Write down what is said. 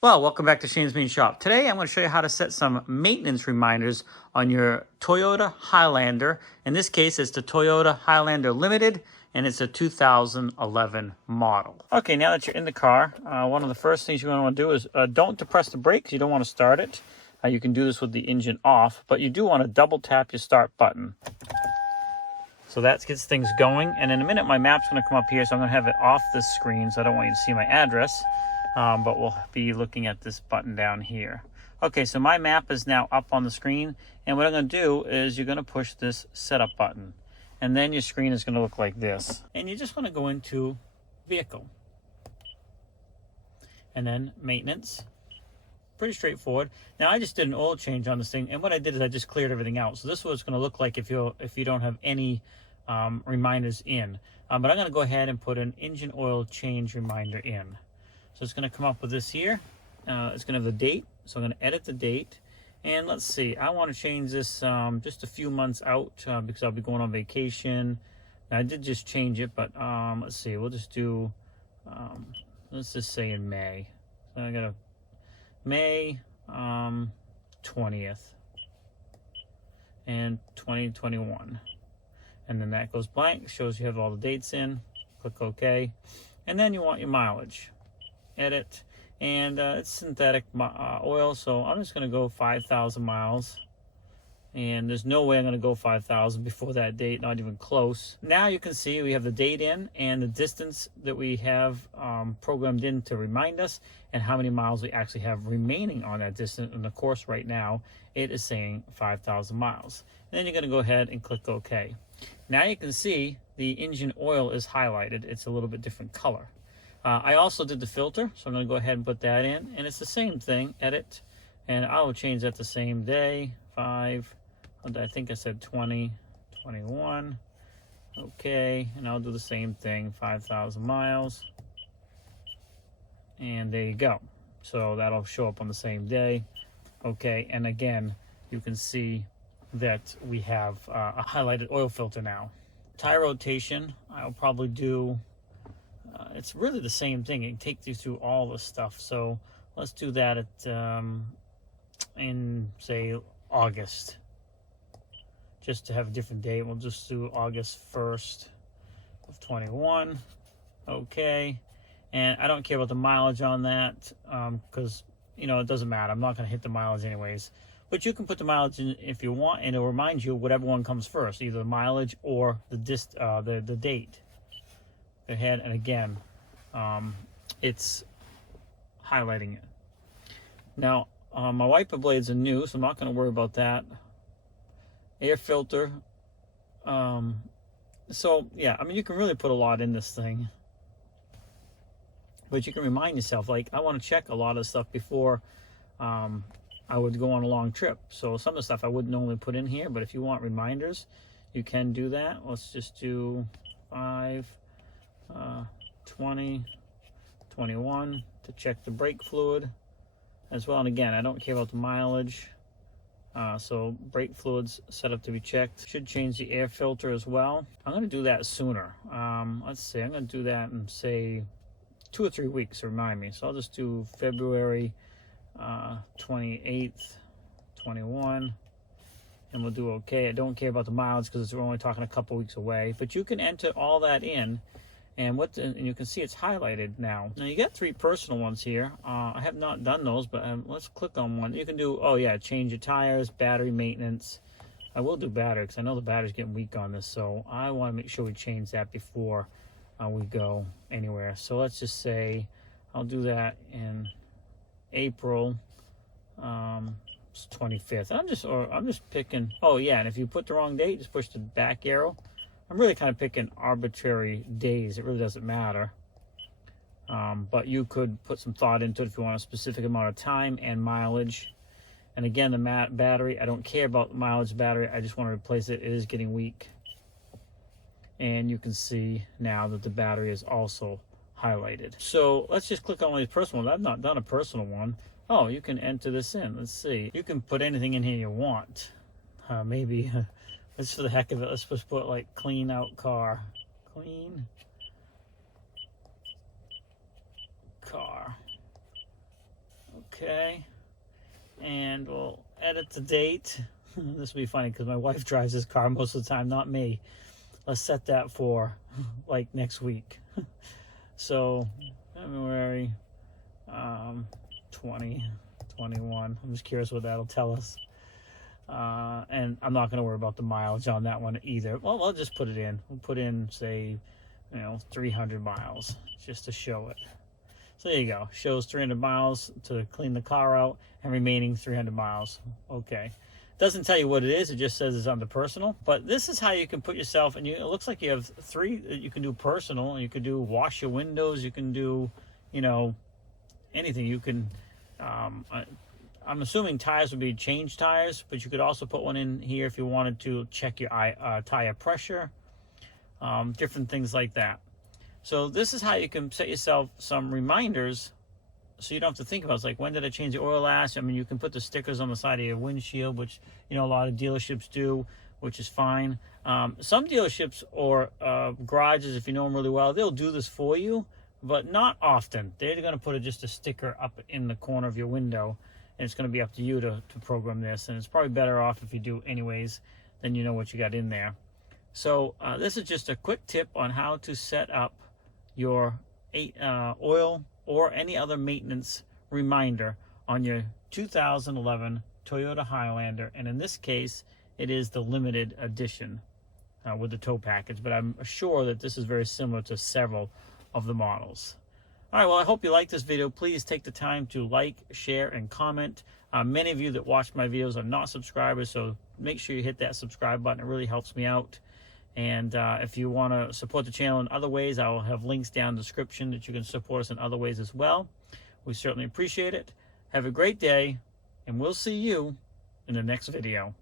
Well, welcome back to Shane's Main Shop. Today I'm going to show you how to set some maintenance reminders on your Toyota Highlander. In this case, it's the Toyota Highlander Limited, and it's a 2011 model. Okay, now that you're in the car, one of the first things you're going to want to do is don't depress the brakes. You don't want to start it. You can do this with the engine off, but you do want to double tap your start button. So that gets things going, and in a minute my map's going to come up here, so I'm going to have it off this screen, so I don't want you to see my address. But we'll be looking at this button down here. Okay, so my map is now up on the screen, and what I'm going to do is you're going to push this setup button, and then your screen is going to look like this. And you just want to go into vehicle, and then maintenance. Pretty straightforward. Now I just did an oil change on this thing, and what I did is I just cleared everything out. So this is what it's going to look like if you don't have any reminders in. But I'm going to go ahead and put an engine oil change reminder in. So it's going to come up with this here. It's going to have the date. So I'm going to edit the date. And let's see, I want to change this just a few months out because I'll be going on vacation. Now, I did just change it, but let's see, we'll just do, let's just say in May. So I got a May 20th and 2021. And then that goes blank, shows you have all the dates in. Click OK. And then you want your mileage. Edit, and it's synthetic oil, so I'm just going to go 5,000 miles, and there's no way I'm going to go 5,000 before that date, not even close. Now you can see we have the date in and the distance that we have programmed in to remind us, and how many miles we actually have remaining on that distance. And of course right now it is saying 5,000 miles. And then you're going to go ahead and click OK. Now you can see the engine oil is highlighted. It's a little bit different color. I also did the filter, so I'm going to go ahead and put that in. And it's the same thing, edit. And I will change that the same day, 5, I think I said 20, 21. Okay, and I'll do the same thing, 5,000 miles. And there you go. So that'll show up on the same day. Okay, and again, you can see that we have a highlighted oil filter now. Tire rotation, I'll probably do... it's really the same thing. It takes you through all the stuff. So let's do that at in say August, just to have a different date. We'll just do August 1st of 21. Okay, and I don't care about the mileage on that because it doesn't matter. I'm not going to hit the mileage anyways, but you can put the mileage in if you want, and it'll remind you whatever one comes first, either the mileage or the date. Go ahead, and again, it's highlighting it. Now, my wiper blades are new, so I'm not going to worry about that. Air filter. So, yeah, I mean, you can really put a lot in this thing. But you can remind yourself, like, I want to check a lot of stuff before I would go on a long trip. So some of the stuff I wouldn't normally put in here, but if you want reminders, you can do that. Let's just do 5... 20, 21 to check the brake fluid as well. And again, I don't care about the mileage. So brake fluid's set up to be checked. Should change the air filter as well. I'm going to do that sooner. Let's see, I'm going to do that in say 2 or 3 weeks to remind me. So I'll just do February 28th, 21. And we'll do okay. I don't care about the mileage because we're only talking a couple weeks away. But you can enter all that in. And you can see it's highlighted now. Now you got 3 personal ones here. I have not done those, but let's click on one. You can do, oh yeah, change your tires, battery maintenance. I will do battery because I know the battery's getting weak on this. So I want to make sure we change that before we go anywhere. So let's just say I'll do that in April 25th. I'm just picking, oh yeah, and if you put the wrong date, just push the back arrow. I'm really kind of picking arbitrary days. It really doesn't matter. But you could put some thought into it if you want a specific amount of time and mileage. And again, the battery, I don't care about the mileage battery. I just want to replace it. It is getting weak. And you can see now that the battery is also highlighted. So let's just click on one of these personal ones. I've not done a personal one. Oh, you can enter this in. Let's see. You can put anything in here you want. Maybe... Just for the heck of it, let's just put like clean out car. Clean car. Okay, and we'll edit the date. This will be funny because my wife drives this car most of the time, not me. Let's set that for like next week. So February 2021. I'm just curious what that'll tell us. And I'm not going to worry about the mileage on that one either. Well, I'll just put it in. We'll put in, say, 300 miles just to show it. So there you go. Shows 300 miles to clean the car out and remaining 300 miles. Okay. Doesn't tell you what it is. It just says it's under personal. But this is how you can put yourself, and it looks like you have 3. You can do personal, and you can do wash your windows. You can do, anything. You can, I'm assuming tires would be change tires, but you could also put one in here if you wanted to check your tire pressure, different things like that. So this is how you can set yourself some reminders so you don't have to think about it. It's like, when did I change the oil last? I mean, you can put the stickers on the side of your windshield, which, a lot of dealerships do, which is fine. Some dealerships or garages, if you know them really well, they'll do this for you, but not often. They're going to put just a sticker up in the corner of your window, and it's going to be up to you to program this. And it's probably better off if you do anyways, then you know what you got in there. So this is just a quick tip on how to set up your oil or any other maintenance reminder on your 2011 Toyota Highlander. And in this case, it is the limited edition with the tow package. But I'm sure that this is very similar to several of the models. All right, well, I hope you liked this video. Please take the time to like, share, and comment. Many of you that watch my videos are not subscribers, so make sure you hit that subscribe button. It really helps me out. And if you want to support the channel in other ways, I will have links down in the description that you can support us in other ways as well. We certainly appreciate it. Have a great day, and we'll see you in the next video.